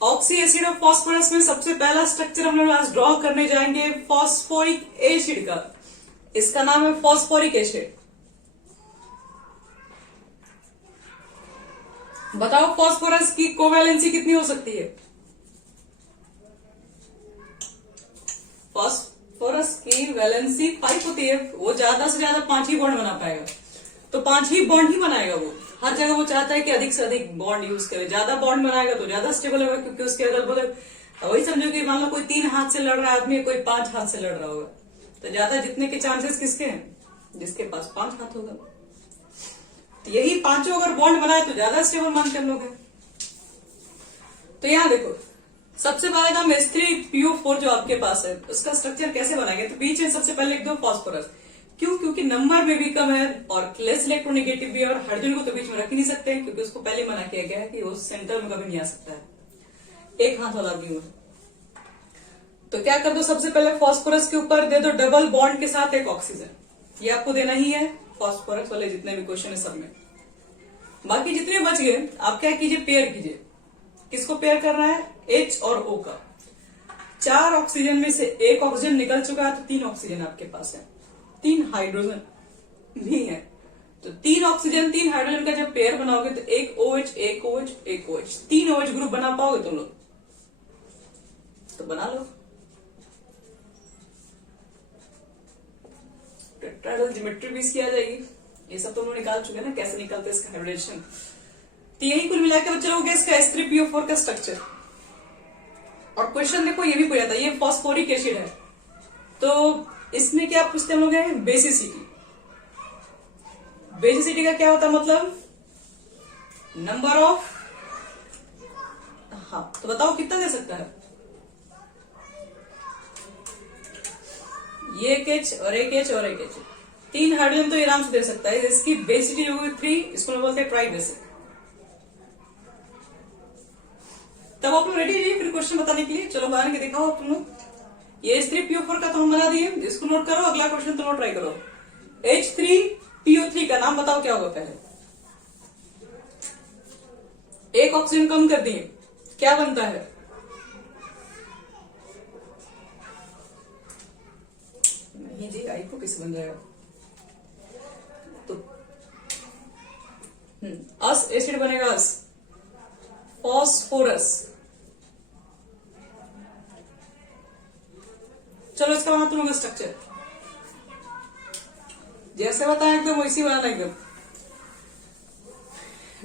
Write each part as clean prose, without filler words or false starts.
Oxy acid और phosphorus में सबसे पहला स्ट्रक्चर हम लोग आज ड्रॉ करने जाएंगे फॉस्फोरिक एसिड का। इसका नाम है फॉस्फोरिक एसिड। बताओ फॉस्फोरस की कोवैलेंसी कितनी हो सकती है? फॉस्फोरस की वैलेंसी 5 होती है। वो ज्यादा से ज्यादा 5 ही बॉन्ड बना पाएगा, तो 5 ही बॉन्ड ही बनाएगा। वो हर जगह वो चाहता है कि अधिक से अधिक बॉन्ड यूज करे। ज्यादा बॉन्ड बनाएगा तो ज्यादा स्टेबल होगा, क्योंकि उसके अगल बगल वही समझो कि मान लो कोई 3 हाथ से लड़ रहा है आदमी, कोई 5 हाथ से लड़ रहा होगा, तो ज्यादा जीतने के चांसेस किसके हैं? जिसके पास 5 हाथ होगा। तो यही पांचों अगर बॉन्ड बनाए तो ज्यादा स्टेबल मानते हम लोग हैं। तो यहां देखो, सबसे पहले काम H3PO4 जो आपके पास है उसका स्ट्रक्चर कैसे बनाएंगे? तो बीच में सबसे पहले लिख दो फॉस्फोरस। क्यों? क्योंकि नंबर में भी कम है और लेस इलेक्ट्रोनेगेटिव भी है, और हाइड्रोजन को तो बीच में रख ही नहीं सकते हैं, क्योंकि उसको पहले मना किया गया है कि वो सेंटर में कभी नहीं आ सकता है। एक हाथ वाला भी हो। तो क्या कर दो, सबसे पहले फॉस्फोरस के ऊपर दे दो डबल बॉन्ड के साथ एक ऑक्सीजन। ये आपको देना ही है फॉस्फोरस वाले जितने भी क्वेश्चन है सब में। बाकी जितने बच गए आप क्या कीजिए, पेयर कीजिए। किसको पेयर करना है? H और O का। 4 ऑक्सीजन में से एक ऑक्सीजन निकल चुका है, तो 3 ऑक्सीजन आपके पास है। 3 हाइड्रोजन भी है, तो 3 ऑक्सीजन 3 हाइड्रोजन का जब पेयर बनाओगे तो एक OH, एक OH, एक OH, 3 OH ग्रुप बना पाओगे तुम लोग? तो बना लो। टेट्राहेड्रल ज्योमेट्री भी इसकी आ जाएगी। ये सब तुम लोग निकाल चुके हैं ना, कैसे निकलते इसका हाइब्रिडेशन। तो यही कुल मिलाकर बच्चे लोगों इसका H3PO4 का स्ट्रक्चर। और क्वेश्चन देखो ये भी पूछा था, ये फॉस्फोरिक एसिड है, तो इसमें क्या पूछते हम लोग हैं? बेसिसिटी। बेसिसिटी का क्या होता है मतलब? Number of. हाँ, तो बताओ कितना दे सकता है? ये एक H और एक H और एक H, 3 हाइड्रोजन तो आराम से दे सकता है। इसकी बेसिसिटी जो होगी 3, इसको बोलते हैं ट्राई बेसिक। तब आप लोग रेडी रहिए फिर क्वेश्चन बताने के लिए। चलो बना के दिखाओ तुम लोग। ये H3PO4 का तो हम बना दिए, इसको नोट करो। अगला क्वेश्चन तुम लोग ट्राई करो। H3PO3 का नाम बताओ क्या होगा? पहले एक ऑक्सीजन कम कर दिए, क्या बनता है? नहीं जी, आई को किस बन जाएगा? तो अस एसिड बनेगा, अस फॉस्फोरस। चलो इसका बना तुम लोग स्ट्रक्चर। जैसे बताया एकदम वैसी बनाना। एकदम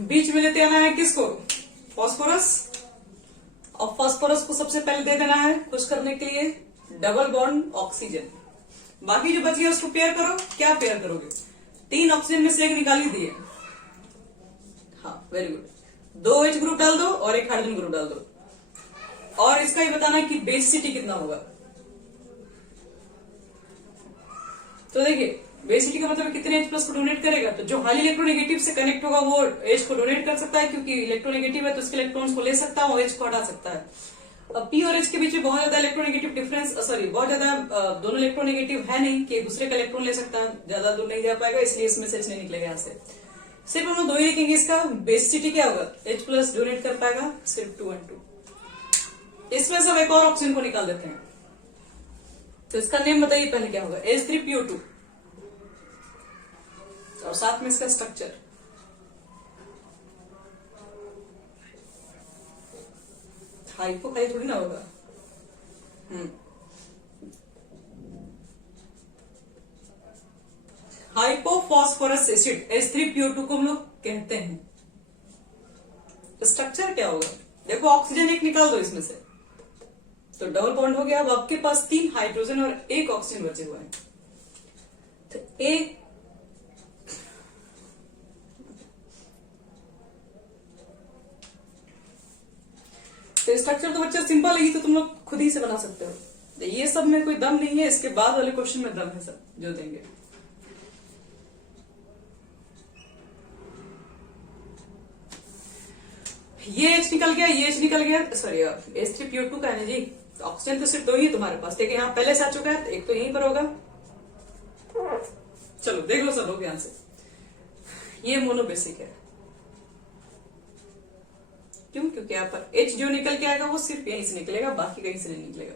बीच में लेते आना है किसको? फॉस्फोरस। और फॉस्फोरस को सबसे पहले दे देना है कुछ करने के लिए डबल बॉन्ड ऑक्सीजन। बाकी जो बच गया उसको पेयर करो। क्या पेयर करोगे? 3 ऑक्सीजन में से एक निकाल ही दिए। हाँ, वेरी गुड। 2 H ग्रुप डाल दो और एक हाइड्रोजन ग्रुप डाल दो। और इसका ही बताना है कि बेसिसिटी कितना होगा। तो देखिए, बेसिसिटी का मतलब कितने H प्लस को डोनेट करेगा। तो जो हाईली इलेक्ट्रोनेगेटिव से कनेक्ट होगा वो H को डोनेट कर सकता है, क्योंकि इलेक्ट्रोनेगेटिव है तो उसके इलेक्ट्रॉन्स को ले सकता है और H को हटा सकता है। अब P और H के बीच में बहुत ज्यादा इलेक्ट्रोनेगेटिव डिफरेंस, सॉरी बहुत ज्यादा दोनों इलेक्ट्रोनेगेटिव है नहीं कि दूसरे का इलेक्ट्रॉन ले सकता है। ज्यादा दूर नहीं जा पाएगा, इसलिए इसमें से H नहीं निकलेगा यहाँ से। सिर्फ हम लोग 2 ही लिखेंगे। इसका बेसिसिटी क्या होगा? H प्लस डोनेट कर पाएगा सिर्फ 2 and 2। इसमें सब एक और ऑप्शन को निकाल देते हैं। तो इसका नेम बताइए पहले क्या होगा? H3PO2 और साथ में इसका स्ट्रक्चर। हाइपो खाली थोड़ी ना होगा। हाइपोफॉस्फोरस एसिड H3PO2 को हम लोग कहते हैं। तो स्ट्रक्चर क्या होगा? देखो ऑक्सीजन एक निकाल दो इसमें से, तो डबल बॉन्ड हो गया। अब आपके पास 3 हाइड्रोजन और एक ऑक्सीजन बचे हुए हैं। तो एक तो स्ट्रक्चर तो बच्चा सिंपल है, तो तुम लोग खुद ही से बना सकते हो। तो ये सब में कोई दम नहीं है, इसके बाद वाले क्वेश्चन में दम है सब जो देंगे। ये H निकल गया, ये H निकल गया, सॉरी H3PO2 का है जी। ऑक्सीजन तो सिर्फ 2 ही तुम्हारे पास। देखिए यहाँ पहले से आ चुका है, तो एक तो यहीं पर होगा। चलो देख लो सब लोग ध्यान से। ये मोनोबेसिक है, क्यों? क्योंकि यहाँ पर H जो निकल के आएगा वो सिर्फ यहीं से निकलेगा, बाकी कहीं से नहीं निकलेगा।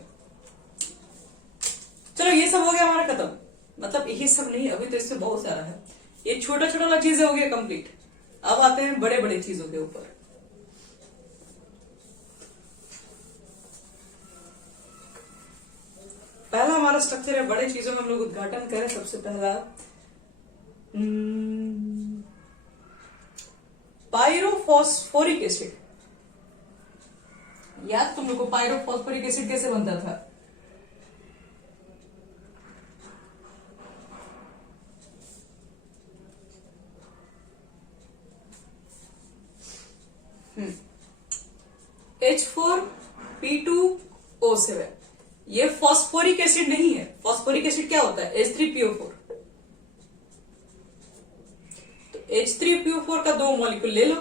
चलो ये सब हो गया हमारा खत्म, मतलब यही सब नहीं, अभी तो इसमें बहुत सारा है। ये छोटा छोटा वाला चीजें हो गया कंप्लीट। अब आते हैं बड़े बड़े चीजों के ऊपर। पहला हमारा स्ट्रक्चर है बड़े चीजों में हम लोग उद्घाटन करें। सबसे पहला पायरोफॉस्फोरिक एसिड। याद तुम लोग को पायरोफॉस्फोरिक एसिड कैसे बनता था? H4P2O7। ये फॉस्फोरिक एसिड नहीं है। फॉस्फोरिक एसिड क्या होता है? H3PO4। तो H3PO4 का 2 मॉलिक्यूल ले लो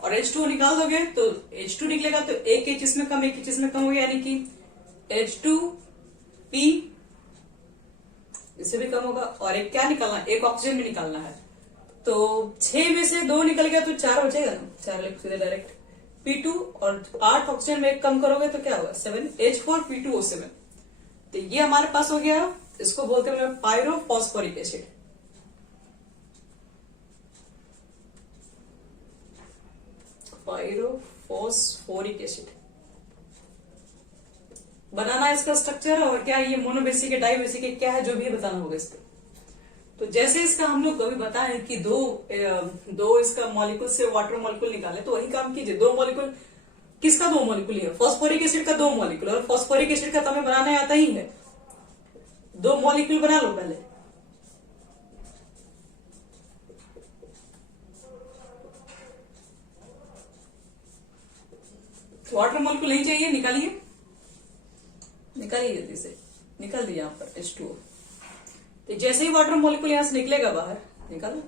और H2 निकाल दोगे तो H2 निकलेगा, तो एक H इसमें कम एक H इसमें कम हो गया, यानी कि H2P इससे भी कम होगा। और एक क्या निकालना है? एक ऑक्सीजन भी निकालना है। तो 6 में से 2 निकल गया तो 4 बचेगा ना, 4 लिख सीधे डायरेक्ट P2, और 8 ऑक्सीजन में एक कम करोगे तो क्या होगा? 7 H4P2O7। तो ये हमारे पास हो गया, इसको बोलते हैं पायरोफॉस्फोरिक एसिड। पायरोफॉस्फोरिक एसिड बनाना है इसका स्ट्रक्चर, और क्या ये मोनोबेसिक है डाइबेसिक है क्या है जो भी है बताना होगा इस पे। तो जैसे इसका हम लोग कभी बताएं कि दो इसका मॉलिक्यूल से वाटर मॉलिक्यूल निकाले, तो वही काम कीजिए। 2 मॉलिक्यूल किसका? 2 मॉलिक्यूल है फॉस्फोरिक एसिड का 2 मॉलिक्यूल, और फॉस्फोरिक एसिड का तुम्हें बनाना आता ही है। 2 मॉलिक्यूल बना लो पहले। वाटर मॉलिक्यूल नहीं चाहिए, निकालिए निकालिए जल्दी से, निकाल दिया यहाँ पर H2O। तो जैसे ही वाटर मॉलिक्यूल यहां से निकलेगा बाहर, निकालो,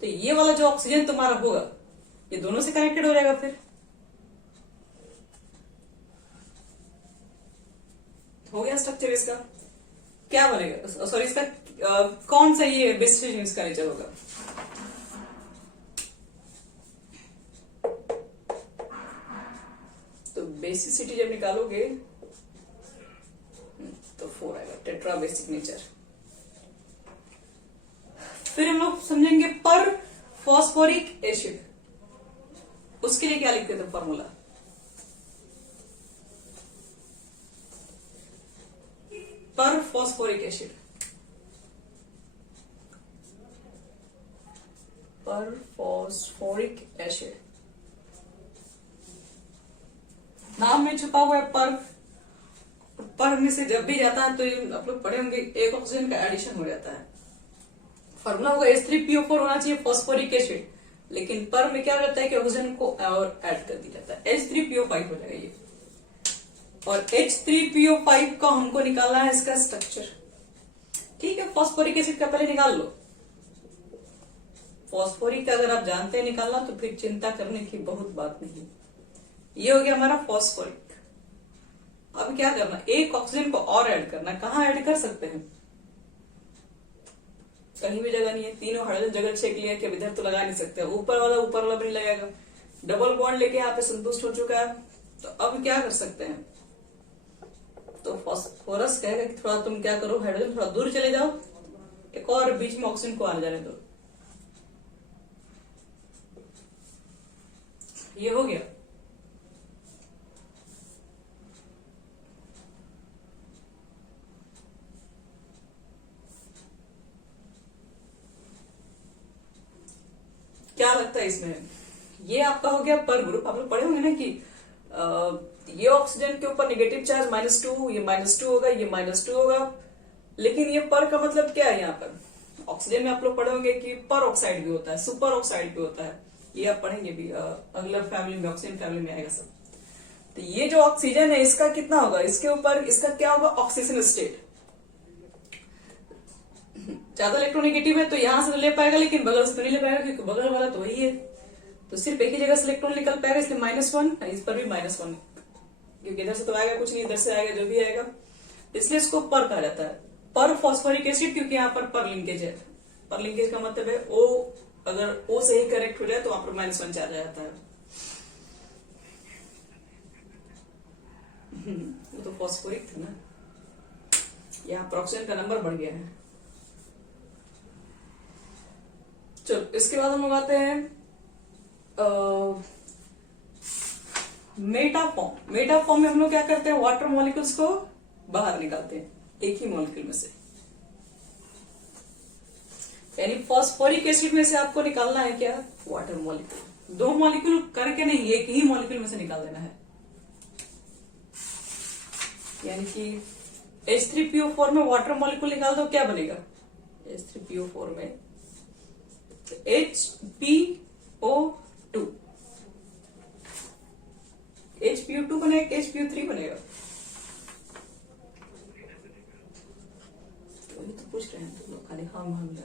तो ये वाला जो ऑक्सीजन तुम्हारा होगा ये दोनों से कनेक्टेड हो जाएगा। फिर हो गया स्ट्रक्चर इसका। क्या बनेगा? सॉरी, इसका कौन सा ये बेसिस इसका नेचर होगा? तो बेसिसिटी जब निकालोगे तो 4 आएगा, टेट्रा बेसिक नेचर। फिर हम लोग समझेंगे पर फॉस्फोरिक एसिड। उसके लिए क्या लिखते थे फॉर्मूला? पर फॉस्फोरिक एसिड, पर फॉस्फोरिक एसिड नाम में छुपा हुआ है पर में से जब भी जाता है तो आप लोग पढ़े होंगे, एक ऑक्सीजन का एडिशन हो जाता है। फॉर्मूला होगा H3PO4 होना चाहिए फॉस्फोरिक एसिड, लेकिन पर में क्या रहता है कि ऑक्सीजन को और ऐड कर दिया जाता है, H3PO5 हो जाएगा ये। और H3PO5 का हमको निकालना है इसका स्ट्रक्चर। ठीक है, फॉस्फोरिक एसिड का पहले निकाल लो। फॉस्फोरिक का अगर आप जानते हैं निकालना तो फिर चिंता करने की बहुत बात नहीं। ये हो गया हमारा फॉस्फोरिक। अब क्या करना? एक ऑक्सीजन को और ऐड करना। कहाँ ऐड कर सकते हैं? कहीं भी जगह नहीं है, तीनों हाइड्रोजन जगह चेक लिया कि अब इधर तो लगा नहीं सकते, ऊपर वाला भी नहीं लगेगा। डबल बॉन्ड लेके यहाँ पे संतुष्ट हो चुका है, तो अब क्या कर सकते हैं? तो फॉस्फोरस कहेगा कि थोड़ा तुम क्या करो, हाइड्रोजन थोड़ा दूर चले जाओ, एक और बीच में ऑक्सीजन को आ जाने दो। ये हो गया। क्या लगता है इसमें? ये आपका हो गया पर ग्रुप। आप लोग पढ़े होंगे ना कि ये ऑक्सीजन के ऊपर नेगेटिव चार्ज -2, ये -2 होगा, ये -2 होगा। लेकिन ये पर का मतलब क्या है? यहाँ पर ऑक्सीजन में आप लोग पढ़े होंगे कि पर ऑक्साइड भी होता है, सुपर ऑक्साइड भी होता है। ये आप पढ़ेंगे भी अगला फैमिली में, ऑक्सीजन फैमिली में आएगा सब। तो ये जो ऑक्सीजन है इसका कितना होगा? इसके ऊपर इसका क्या होगा? Oxygen state. ज्यादा इलेक्ट्रोनेगेटिव है तो यहां से तो ले पाएगा, लेकिन बगल से तो नहीं ले पाएगा क्योंकि बगल वाला तो वही है। तो सिर्फ एक ही जगह से इलेक्ट्रॉन निकल पाएगा, इसलिए -1। इस पर भी -1, क्योंकि इधर से तो आएगा कुछ नहीं, इधर से आएगा जो भी आएगा, इसलिए इसको पर कहा जाता है। पर फॉस्फोरिक एसिड, क्योंकि यहाँ पर लिंकेज है। पर लिंकेज का मतलब है अगर ओ सही करेक्ट हो जाए तो वहां पर -1 चार्ज आ जाता है। वो तो फॉस्फोरिक था ना, यहाँ पर ऑक्सीजन का नंबर बढ़ गया है। चलो इसके बाद हम लोग आते हैं मेटाफॉर्म। मेटाफॉर्म में हम लोग क्या करते हैं, वाटर मॉलिक्यूल्स को बाहर निकालते हैं एक ही मॉलिक्यूल में से। यानी फॉस्फोरिक एसिड में से आपको निकालना है क्या, वाटर मॉलिक्यूल। 2 मॉलिक्यूल करके नहीं, एक ही मॉलिक्यूल में से निकाल देना है। यानी कि H3PO4 में वाटर मॉलिक्यूल निकाल दो, क्या बनेगा, H3PO4 में HPO2 HPO2 बनेगा, HPO3 बनेगा। तो ये तो पूछ रहे हैं तुम लोग खाली, हम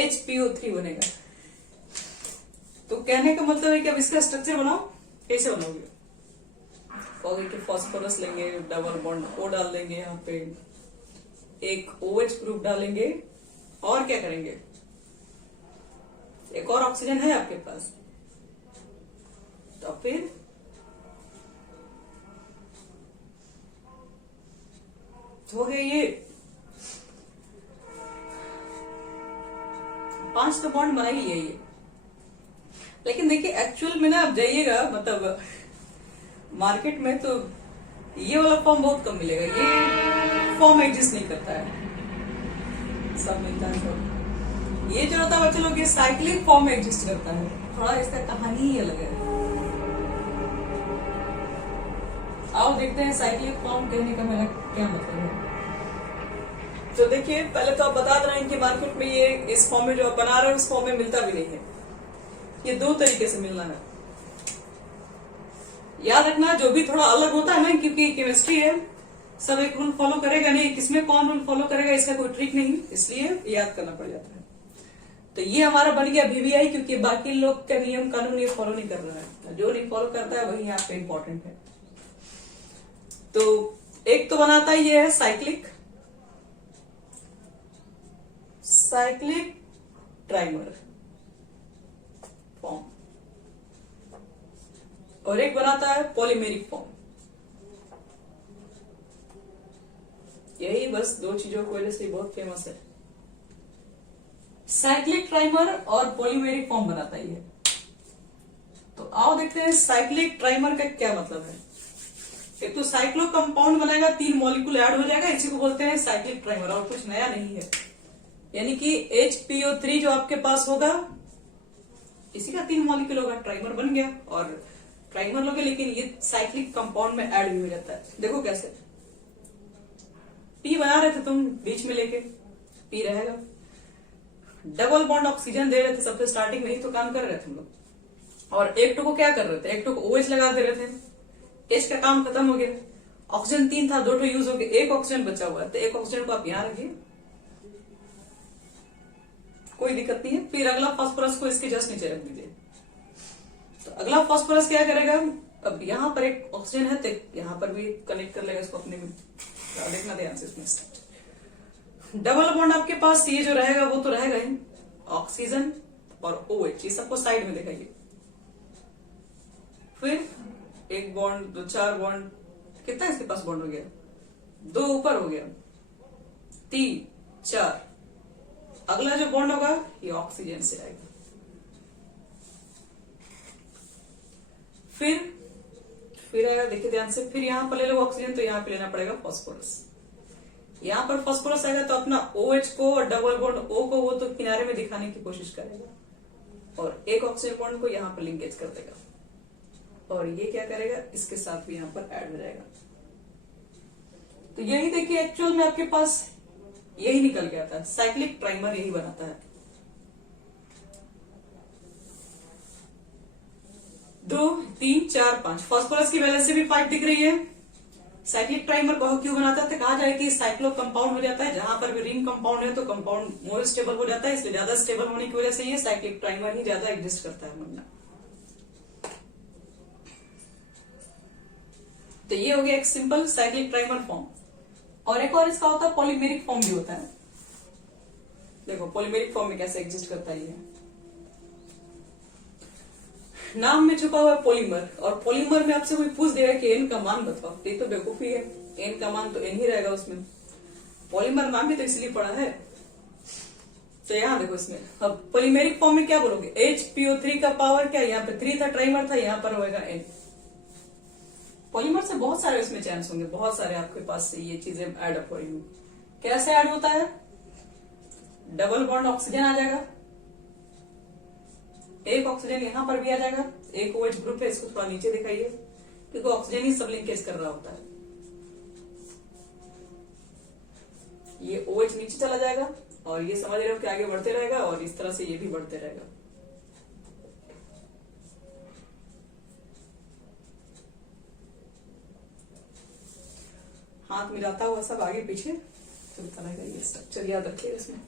HPO3 बनेगा। तो कहने का मतलब है कि अब इसका स्ट्रक्चर बनाओ, कैसे बनाओगे, पॉजिटिव फॉस्फोरस लेंगे, डबल बॉन्ड O डाल देंगे, यहाँ पे एक OH ग्रुप डालेंगे, और क्या करेंगे, एक और ऑक्सीजन है आपके पास, तो फिर हो गए ये 5 तो बॉन्ड बना ही लिया ये। लेकिन देखिए एक्चुअल में ना, आप जाइएगा मतलब मार्केट में, तो ये वाला फॉर्म बहुत कम मिलेगा, ये फॉर्म एग्जिस्ट नहीं करता है, सब मिलता है सब। ये जो होता है बच्चे लोग, ये साइक्लिक फॉर्म एग्जिस्ट करता है, थोड़ा इसका कहानी ही अलग है। आओ देखते हैं साइक्लिक फॉर्म कहने का मेरा क्या मतलब है। तो देखिए पहले तो आप बता रहे हैं कि मार्केट में ये इस फॉर्म में जो आप बना रहे हैं उस फॉर्म में मिलता भी नहीं है। ये 2 तरीके से मिलना है, याद रखना। जो भी थोड़ा अलग होता है ना, क्योंकि केमिस्ट्री है, सब एक रूल फॉलो करेगा नहीं, किसमें कौन रूल फॉलो करेगा इसका कोई ट्रिक नहीं, इसलिए याद करना पड़ जाता है। तो ये हमारा बन गया VBI, क्योंकि बाकी लोग का नियम कानून ये फॉलो नहीं कर रहा है, जो नहीं फॉलो करता है वही यहाँ पे इंपॉर्टेंट है। तो एक तो बनाता ही ये है साइक्लिक ट्राइमर फॉर्म, और एक बनाता है पॉलीमेरिक फॉर्म। यही बस 2 चीजों की वजह से बहुत फेमस है, साइक्लिक ट्राइमर और पॉलीमेरिक फॉर्म बनाता ही है। तो आओ देखते हैं साइक्लिक ट्राइमर का क्या मतलब है। एक तो साइक्लो कंपाउंड बनाएगा, 3 मॉलिक्यूल ऐड हो जाएगा, इसी को बोलते हैं साइक्लिक ट्राइमर, और कुछ नया नहीं है। यानी कि HPO3 जो आपके पास होगा, इसी का 3 मॉलिक्यूल होगा, ट्राइमर बन गया, और ट्राइमर लोगे, लेकिन ये साइक्लिक कंपाउंड में ऐड भी हो जाता है। देखो कैसे, P बना रहे थे तुम बीच में लेके, P रहेगा, डबल बॉन्ड ऑक्सीजन दे रहे थे सबसे स्टार्टिंग में ही, तो काम कर रहे थे हम लोग, और एक टो को क्या कर रहे थे, एक टो को OH लगा दे रहे थे, H का काम खत्म हो गया, ऑक्सीजन 3 था, 2 टो यूज हो गया, एक ऑक्सीजन बचा हुआ है, तो एक ऑक्सीजन को आप यहां रखिए, कोई दिक्कत नहीं है। फिर अगला फास्फोरस को इसके जस्ट नीचे रख दीजिए। तो अगला फास्फोरस क्या करेगा, अब यहाँ पर एक ऑक्सीजन है, तो यहाँ पर भी कनेक्ट कर लेगा इसको अपने में, देखना ध्यान से इसमें। डबल बॉन्ड आपके पास ये जो रहेगा वो तो रहेगा ही, ऑक्सीजन और OH, ये सबको साइड में दिखाइए। फिर 1 बॉन्ड, 2, 4 बॉन्ड, कितना इसके पास बॉन्ड हो गया, 2 ऊपर हो गया, 3, 4। अगला जो बॉन्ड होगा ये ऑक्सीजन से आएगा। फिर आएगा, देखिए ध्यान से, फिर यहां पर ले लो ऑक्सीजन, तो यहां पे लेना पड़ेगा फास्फोरस। यहां पर फास्फोरस आएगा तो अपना OH को और डबल बॉन्ड O को वो तो किनारे में दिखाने की कोशिश करेगा, और एक ऑक्सीजन बॉन्ड को यहां पर लिंकेज कर देगा, और ये क्या करेगा, इसके साथ भी यहां पर ऐड हो जाएगा। तो यही देखिए एक्चुअल में आपके पास यही निकल गया था, साइक्लिक ट्राइमर यही बनाता है। 2, 3, 4, 5, फास्फोरस की वैलेंसी भी 5 दिख रही है। साइक्लिक ट्राइमर क्यों बनाता है, कहा जाए कि साइक्लो कंपाउंड हो जाता है, जहां पर भी रिंग कंपाउंड है तो कंपाउंड मोर स्टेबल हो जाता है, इसलिए ज्यादा स्टेबल होने की वजह से ये साइक्लिक ट्राइमर ही ज्यादा एग्जिस्ट करता है बनना। तो ये हो गया एक सिंपल साइक्लिक ट्राइमर फॉर्म। और एक और इसका होता है पॉलीमेरिक फॉर्म भी होता है। देखो पॉलीमेरिक फॉर्म में कैसे एग्जिस्ट करता है ये, नाम में छुपा हुआ है पॉलीमर, और पॉलीमर में आपसे कोई पूछ देगा कि एन का मान बताओ, ये तो बेवकूफी है, एन का मान तो एन ही रहेगा उसमें, पॉलीमर नाम भी तो इसलिए पड़ा है। तो यहाँ देखो इसमें अब पॉलीमेरिक फॉर्म में क्या बोलोगे, HPO3 का पावर क्या, यहाँ पे 3 था, ट्राइमर था, यहाँ पर होगा N। पॉलीमर से बहुत सारे इसमें चांस होंगे, बहुत सारे आपके पास से ये चीजें ऐड अप हो रही होंगी। कैसे ऐड होता है, डबल बॉन्ड ऑक्सीजन आ जाएगा, एक ऑक्सीजन यहां पर भी आ जाएगा, एक OH ग्रुप है, इसको थोड़ा नीचे दिखाइए क्योंकि ऑक्सीजन ही सब लिंकेज कर रहा होता है। ये OH नीचे चला जाएगा और ये समझ रहे हो कि आगे बढ़ते रहेगा, और इस तरह से ये भी बढ़ते रहेगा। हाथ मिलाता हुआ सब आगे पीछे चलता रहेगा, ये स्ट्रक्चर याद रखिए इसमें।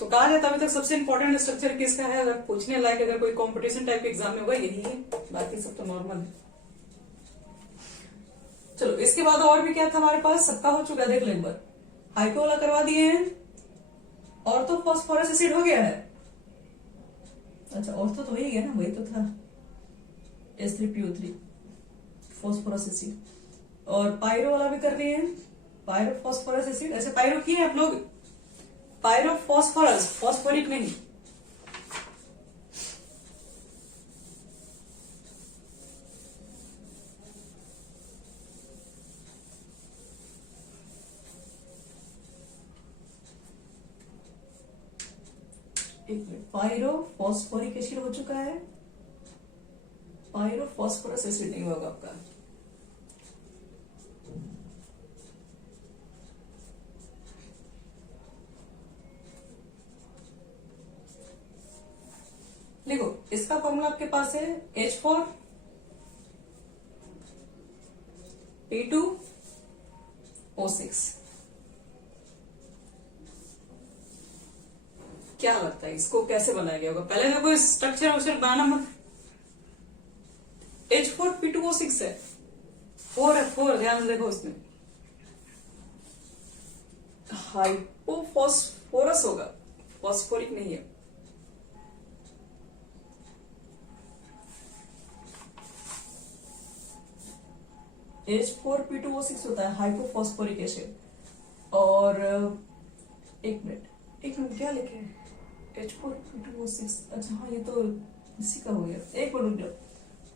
तो कहा जाता है अभी तक सबसे इंपॉर्टेंट स्ट्रक्चर किसका है, अगर पूछने लायक अगर कोई कंपटीशन टाइप के एग्जाम में होगा यही है, बाकी सब तो नॉर्मल है। चलो इसके बाद और भी क्या था हमारे पास, सबका हो चुका है, देख लो एक बार, हाइपो वाला करवा दिए हैं, ऑर्थो फॉस्फोरस एसिड हो गया है, अच्छा ऑर्थो तो वही गया ना, वही तो था H3PO3 फॉस्फोरस एसिड, और पायरो वाला भी कर दिए हैं, पायरो फॉस्फोरस एसिड। अच्छा पायरो किए आप लोग, पायरो फॉस्फोरस, फॉस्फोरिक नहीं, एक मिनट, पायरो फॉस्फोरिक एसिड हो चुका है, पायरो फॉस्फोरस एसिड नहीं होगा आपका। देखो इसका फॉर्मूला आपके पास है H4P2O6। क्या लगता है इसको कैसे बनाया गया होगा, पहले देखो स्ट्रक्चर वक्चर बनाना मत। H4P2O6 है, 4 है, 4 ध्यान से देखो उसमें हाइपोफॉस्फोरस होगा, फॉस्फोरिक नहीं है। H4P2O6 होता है हाइपोफॉस्फोरिक एसिड, और एक मिनट क्या लिखे हैं, H4P2O6, अच्छा हाँ ये तो इसी का हो गया, एक मिनट रुक जाओ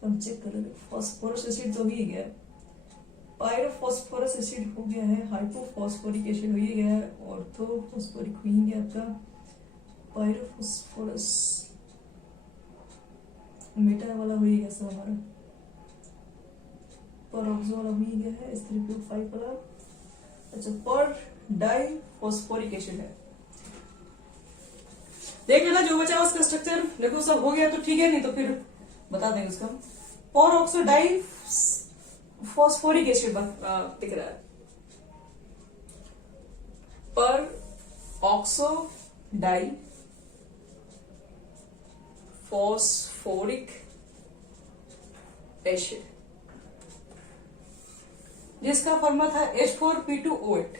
हम चेक कर लेंगे। फॉस्फोरस एसिड तो हो ही गया, पायरोफॉस्फोरस एसिड हो गया है, हाइपोफॉस्फोरिक एसिड हो ही गया है, ऑर्थोफॉस्फोरिक हो ही गया आपका, पायरोफॉस्फोरस मेटा वाला हो ही गया सब हमारा, परऑक्सो वाला हो ही गया है, H3PO5 वाला, अच्छा पर डाई फॉस्फोरिक एसिड है। देख लेना जो बचा उसका स्ट्रक्चर, देखो सब हो गया तो ठीक है, नहीं तो फिर बता देंगे उसका। पर ऑक्सो डाई फॉस्फोरिक एसिड दिख रहा है, पर ऑक्सो डाई फॉस्फोरिक एसिड, जिसका फॉर्मूला था H4P2O8।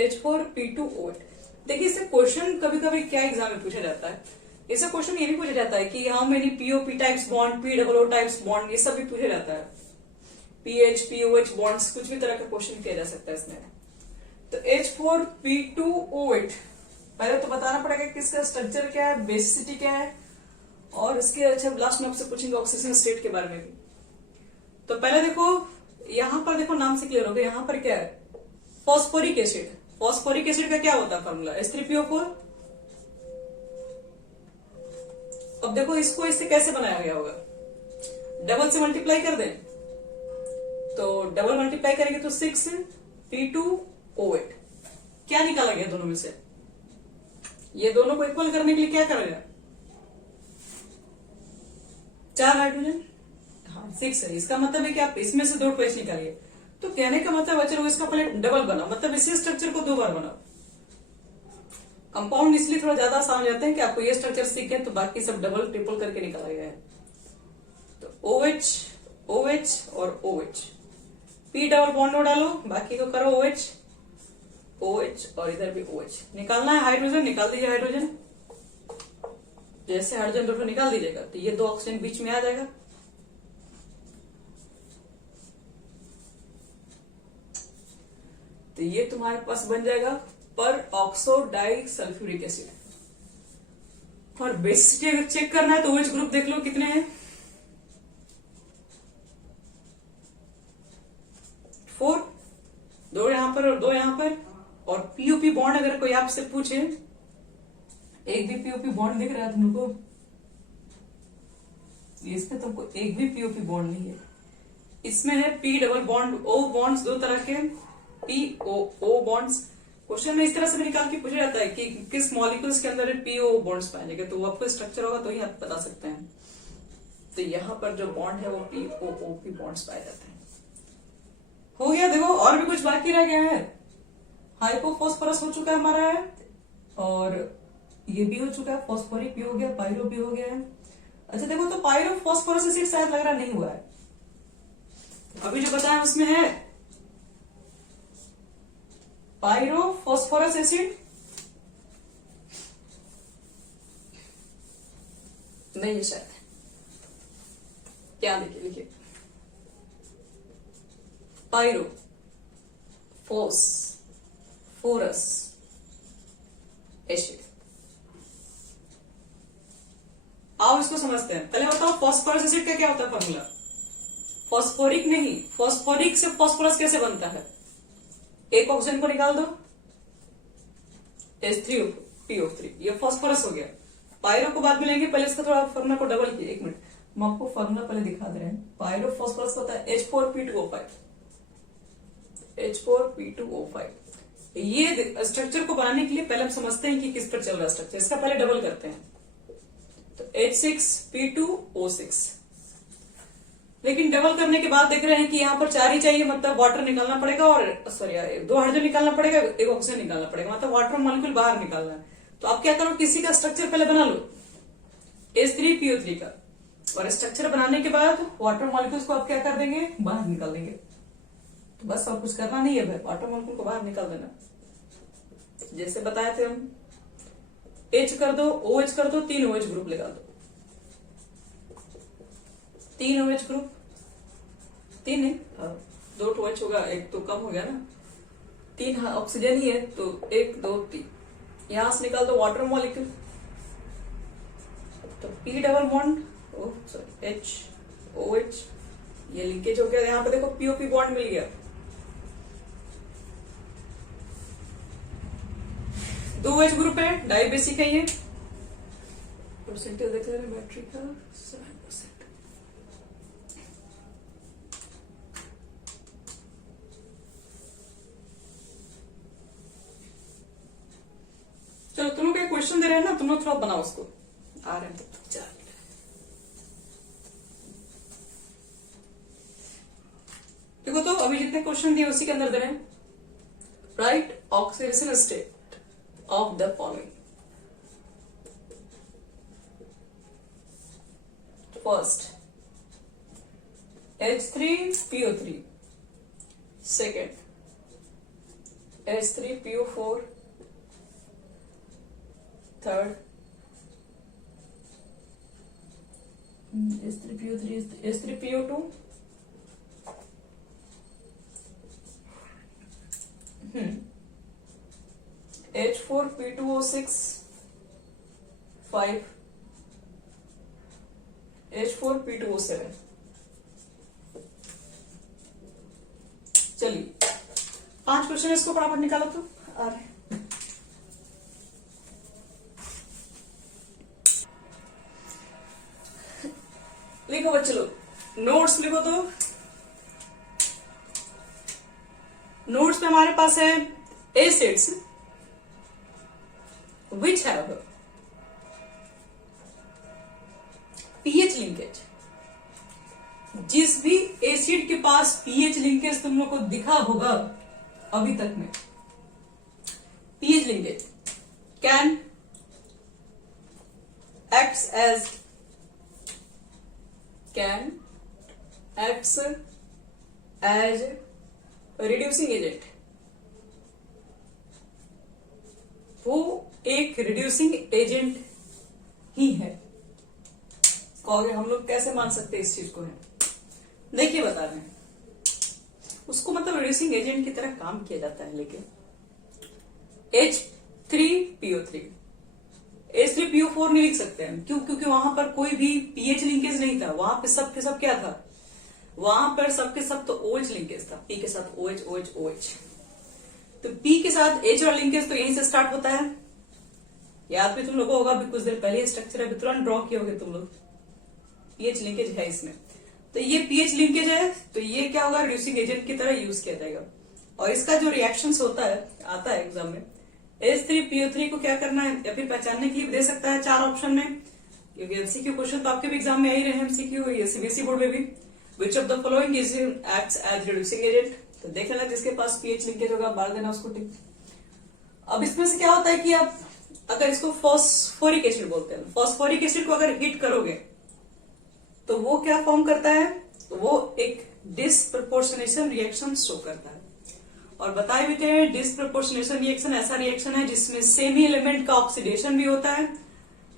H4P2O8। देखिए इससे क्वेश्चन कभी कभी क्या एग्जाम में पूछा जाता है, इससे क्वेश्चन ये भी पूछा जाता है कि how many PO/P types bond, POO types bond, ये सब भी पूछा जाता है, PH POH बॉन्ड्स, कुछ भी तरह का क्वेश्चन किया जा सकता है इसमें। तो H4P2O8 पहले तो बताना पड़ेगा कि इसका स्ट्रक्चर क्या है, बेसिसिटी क्या है, और इसके अच्छा लास्ट में आपसे पूछेंगे ऑक्सीजन स्टेट के बारे में भी। तो पहले देखो यहां पर देखो नाम से क्लियर हो गया, यहां पर क्या है, फॉस्फोरिक एसिड। फॉस्फोरिक एसिड का क्या होता है फॉर्मूला, H3PO4। अब देखो इसको इससे कैसे बनाया गया होगा, डबल से मल्टीप्लाई कर दें, तो डबल मल्टीप्लाई करेंगे तो 6P2O8। क्या निकाला गया दोनों में से, ये दोनों को इक्वल करने के लिए क्या करेगा, 4 हाइड्रोजन, हाँ 6 है, इसका मतलब है कि आप इसमें से 2 ट्वाइस निकालिए। तो कहने का मतलब बच्चों इसका पहले डबल बनाओ, मतलब इसी स्ट्रक्चर को 2 बार बनाओ। कंपाउंड इसलिए थोड़ा ज्यादा आसान हो जाते हैं कि आपको ये स्ट्रक्चर सीखे तो बाकी सब डबल ट्रिपल करके निकाला गया है। तो OH OH और OH, P डबल बॉन्ड डालो, बाकी को करो OH OH और इधर भी OH। निकालना है हाइड्रोजन, निकाल दीजिए हाइड्रोजन, जैसे हाइड्रोजन प्रोटॉन निकाल दीजिएगा तो ये दो ऑक्सीजन बीच में आ जाएगा। तो ये तुम्हारे पास बन जाएगा पर ऑक्सो डाई सल्फ्यूरिक एसिड। और बेसिसिटी अगर चेक करना है तो OH ग्रुप देख लो कितने हैं, 4, 2 यहां पर और 2 यहां पर। और पीओपी बॉन्ड अगर कोई आपसे पूछे, एक भी पीओपी बॉन्ड दिख रहा है तुमको? इसमें तुमको एक भी पीओपी बॉन्ड नहीं है। इसमें है P double bond O bonds, 2 तरह के पीओ बॉन्ड्स। क्वेश्चन में इस तरह से भी निकाल के पूछा जाता है कि किस मॉलिक्यूल्स के अंदर पीओ बॉन्ड्स पाए जाएंगे, तो वो आपको स्ट्रक्चर होगा तो ही आप बता सकते हैं। तो यहाँ पर जो बॉन्ड है वो पीओपी बॉन्ड्स पाए जाते हैं। हो गया। देखो और भी कुछ बाकी रह गया है। हाइपोफॉस्फोरस हो चुका है हमारा है, और ये भी हो चुका है, फॉस्फोरिक भी हो गया, पायरो भी हो गया है। अच्छा देखो, तो पायरोफॉस्फोरस एसिड शायद लग रहा नहीं हुआ है, अभी जो बताया उसमें है पायरोफॉस्फोरस एसिड नहीं है शायद। क्या देखिए, लिखिए पायरो फोरस एसिड। आओ इसको समझते हैं। पहले बताओ फॉस्फोरस एसिड का क्या होता है फॉर्मूला? फॉस्फोरिक नहीं, फॉस्फोरिक से फॉस्फोरस कैसे बनता है? एक ऑक्सीजन को निकाल दो, H3PO3, ये फॉस्फोरस हो गया। पायरो को बाद में लेंगे, पहले इसका थोड़ा फॉर्मूला को डबल किए। 1 मिनट, हम आपको फॉर्मूला पहले दिखा दे रहे हैं। पायरो फॉस्फोरस होता है H4P2O5। ये स्ट्रक्चर को बनाने के लिए पहले हम समझते हैं कि किस पर चल रहा है स्ट्रक्चर, इसका पहले डबल करते हैं। तो H6P2O6, लेकिन डबल करने के बाद देख रहे हैं कि यहाँ पर 4 ही चाहिए, मतलब वाटर निकालना पड़ेगा, और सॉरी 2 हाइड्रोजन निकालना पड़ेगा, 1 ऑक्सीजन निकालना पड़ेगा, मतलब वाटर मॉलिक्यूल बाहर निकालना है। तो आप क्या करो, किसी का स्ट्रक्चर पहले बना लो H3PO3 का, और स्ट्रक्चर बनाने के बाद वाटर मॉलिक्यूल्स को आप क्या कर देंगे, बाहर निकाल देंगे। तो बस और कुछ करना नहीं है भाई, वाटर मॉलिक्यूल को बाहर निकाल देना। जैसे बताए थे हम, H कर दो, OH कर दो, 3 OH ग्रुप लगा दो, 3 OH ग्रुप, 3 है, 2 OH होगा, एक तो कम हो गया ना, 3 ऑक्सीजन ही है, तो 1 2 3 यहां से निकाल दो वाटर मॉलिक्यूल। तो P double bond H OH, ये लीकेज हो गया। यहाँ पे देखो POP बॉन्ड मिल गया, 2 OH ग्रुप है, डाई बेसिक है ये। परसेंटेज देख रहे हैं बैटरी का 7%। चलो तुम लोग एक क्वेश्चन दे रहे हैं ना, तुम लोग थोड़ा बनाओ उसको, आ रहे हैं तब तक। चल देखो, तो अभी जितने क्वेश्चन दिए उसी के अंदर दे रहे हैं। Right oxidation state of the following. First, H3PO3. Second, H3PO4. Third, H3PO3 is H3PO2. H4P2O6, 5, H4P2O7। चलिए 5 क्वेश्चन इसको फटाफट निकालो तो। आ रहे लिखो बच्चे लोग, नोट्स लिखो। तो नोट्स में हमारे पास है acids which have pH linkage। जिस भी एसिड के पास pH लिंकेज तुम लोग को दिखा होगा अभी तक में, pH linkage can acts as reducing agent। वो एक रिड्यूसिंग एजेंट ही है। कहोगे हम लोग कैसे मान सकते हैं इस चीज को है? देखिए बता रहे हैं, उसको मतलब रिड्यूसिंग एजेंट की तरह काम किया जाता है। लेकिन H3PO3 H3PO4 नहीं लिख सकते हैं। क्यों? क्योंकि वहां पर कोई भी पीएच लिंकेज नहीं था, वहां पे सब के सब क्या था, वहां पर सबके सब तो OH लिंकेज था, P के साथ OH OH OH। तो P के साथ H और लिंकेज तो यहीं से स्टार्ट होता है। याद भी तुम लोगों को होगा, अभी कुछ देर पहले स्ट्रक्चर है, तुरंत ड्रॉ किए होगे तुम लोग। पीएच लिंकेज है इसमें, तो ये पीएच लिंकेज है, तो ये क्या होगा, रिड्यूसिंग एजेंट की तरह यूज किया जाएगा। और इसका जो रिएक्शंस होता है, आता है एग्जाम में, H3PO3 को क्या करना है या फिर पहचानने के लिए दे सकता है 4 ऑप्शन में, क्योंकि एमसीक्यू क्वेश्चन तो आपके भी एग्जाम में आ ही रहे हैं, एमसीक्यू ये सीबीएसई बोर्ड में भी। Which of the following is acts as reducing agent? तो देख लेना, जिसके पास पीएच लिंकेज होगा मार देना उसको टिक। अब इसमें से क्या होता है कि आप अगर इसको फॉस्फोरिक एसिड बोलते हैं, फॉस्फोरिक एसिड को अगर हिट करोगे तो वो क्या फॉर्म करता है, तो वो एक डिसप्रपोर्शनेशन रिएक्शन शो करता है। और बताए भी थे, डिसप्रपोर्शनेशन रिएक्शन ऐसा रिएक्शन है जिसमें सेमी एलिमेंट का ऑक्सीडेशन भी होता है,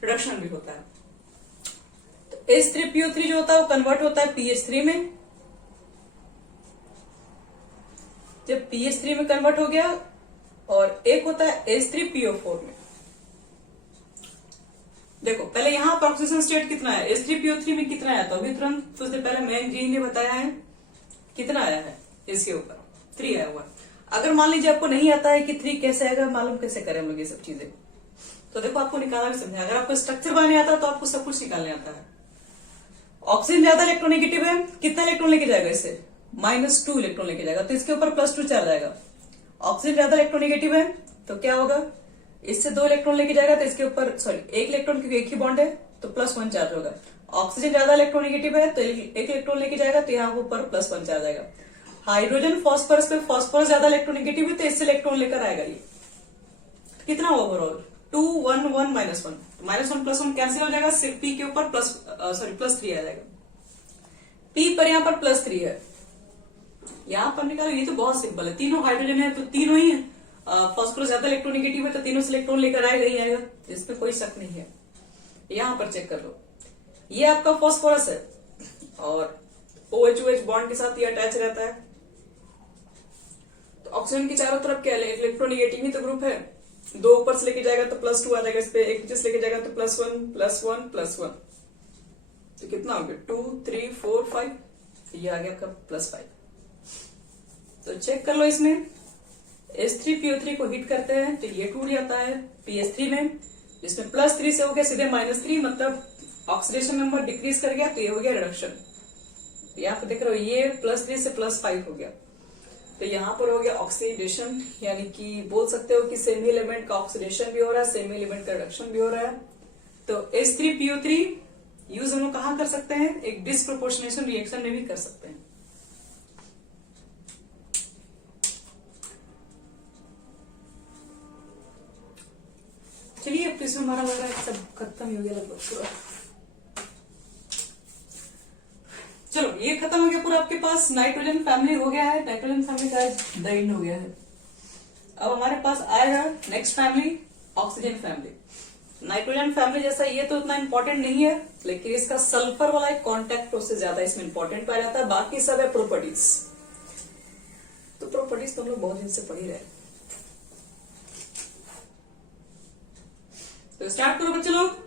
रिडक्शन भी होता है। तो H3PO3 जो होता है वो कन्वर्ट होता है PH3 में। जब PH3 में कन्वर्ट हो गया, और एक होता है H3PO4 में। देखो पहले यहां पर ऑक्सीजन स्टेट कितना है, H3PO3 में कितना आया, तो अभी तुरंत कुछ देर पहले मैंग जी ने बताया है कितना आया है, इसके ऊपर 3 आया हुआ। अगर मान लीजिए आपको नहीं आता है कि 3 कैसे आएगा, मालूम कैसे करें हम लोग ये सब चीजें, तो देखो आपको निकालना भी समझे। अगर आपको स्ट्रक्चर बनाने आता है तो आपको सब कुछ निकालने आता है। ऑक्सीजन ज्यादा इलेक्ट्रोनेगेटिव है, कितना इलेक्ट्रॉन लेके जाएगा इसे, -2 इलेक्ट्रॉन लेके जाएगा, तो इसके ऊपर +2 चार्ज आएगा। ऑक्सीजन ज्यादा इलेक्ट्रोनेगेटिव है तो क्या होगा, इससे 2 इलेक्ट्रॉन लेके जाएगा तो इसके ऊपर 1 इलेक्ट्रॉन, क्योंकि एक ही बॉन्ड है तो +1 चार्ज होगा। ऑक्सीजन ज्यादा इलेक्ट्रोनेगेटिव है तो 1 इलेक्ट्रॉन लेके जाएगा तो यहाँ ऊपर +1 चार्ज आएगा। हाइड्रोजन फॉस्फोरस पे, फॉस्फोरस ज्यादा इलेक्ट्रोनेगेटिव है तो इससे इलेक्ट्रॉन लेकर आएगा। ये कितना ओवरऑल 2 1 1 -1, -1 +1 कैंसिल हो जाएगा, सिर्फ P के ऊपर +3 आ जाएगा। P पर यहाँ पर +3 है, यहाँ पर निकालो। ये तो बहुत सिंपल है, तीनों हाइड्रोजन है तो तीनों ही है, फॉस्फोरस ज्यादा इलेक्ट्रोनेगेटिव है तो तीनों से इलेक्ट्रॉन लेकर आएगा ही आएगा, इसमें कोई शक नहीं है। यहां पर चेक कर लो, ये आपका फॉस्फोरस है और OH बॉन्ड के साथ ये अटैच रहता है। तो ऑक्सीजन के चारों तरफ क्या है, इलेक्ट्रोनेगेटिव ही तो ग्रुप है। 2 ऊपर से लेके जाएगा तो +2 आ जाएगा, इस पे 1 नीचे से लेके जाएगा तो +1 +1 +1, तो कितना हो गया 2 3 4 5, ये आ गया आपका +5। तो चेक कर लो, इसमें H3PO3 को हिट करते हैं तो ये टूट जाता है PH3 में, जिसमें +3 से हो गया सीधे -3, मतलब ऑक्सीडेशन नंबर डिक्रीज कर गया, तो ये हो गया रिडक्शन। यहाँ पे देख रहे हो ये +3 से +5 हो गया, तो यहाँ पर हो गया ऑक्सीडेशन, यानी कि बोल सकते हो कि सेमी एलिमेंट का ऑक्सीडेशन भी हो रहा है, सेमी एलिमेंट का रिडक्शन भी हो रहा है। तो H3PO3 यूज हम लोग कहाँ कर सकते हैं, एक डिसप्रोपोर्शनेशन रिएक्शन में भी कर सकते हैं। चलिए अब तो इसमें हमारा लग रहा है सब खत्म ही हो गया लगभग पूरा। चलो ये खत्म हो गया पूरा, आपके पास नाइट्रोजन फैमिली हो गया है, नाइट्रोजन फैमिली का द एंड हो गया है। अब हमारे पास आएगा next family, oxygen family. Nitrogen family जैसा ये तो उतना इंपॉर्टेंट नहीं है, लेकिन इसका सल्फर वाला एक कॉन्टैक्ट प्रोसेस ज्यादा इसमें इंपॉर्टेंट पाया जाता है, बाकी सब है प्रॉपर्टीज। तो प्रॉपर्टीज तो हम लोग बहुत दिन से पढ़ ही रहे। तो स्टार्ट करो बच्चे लोग।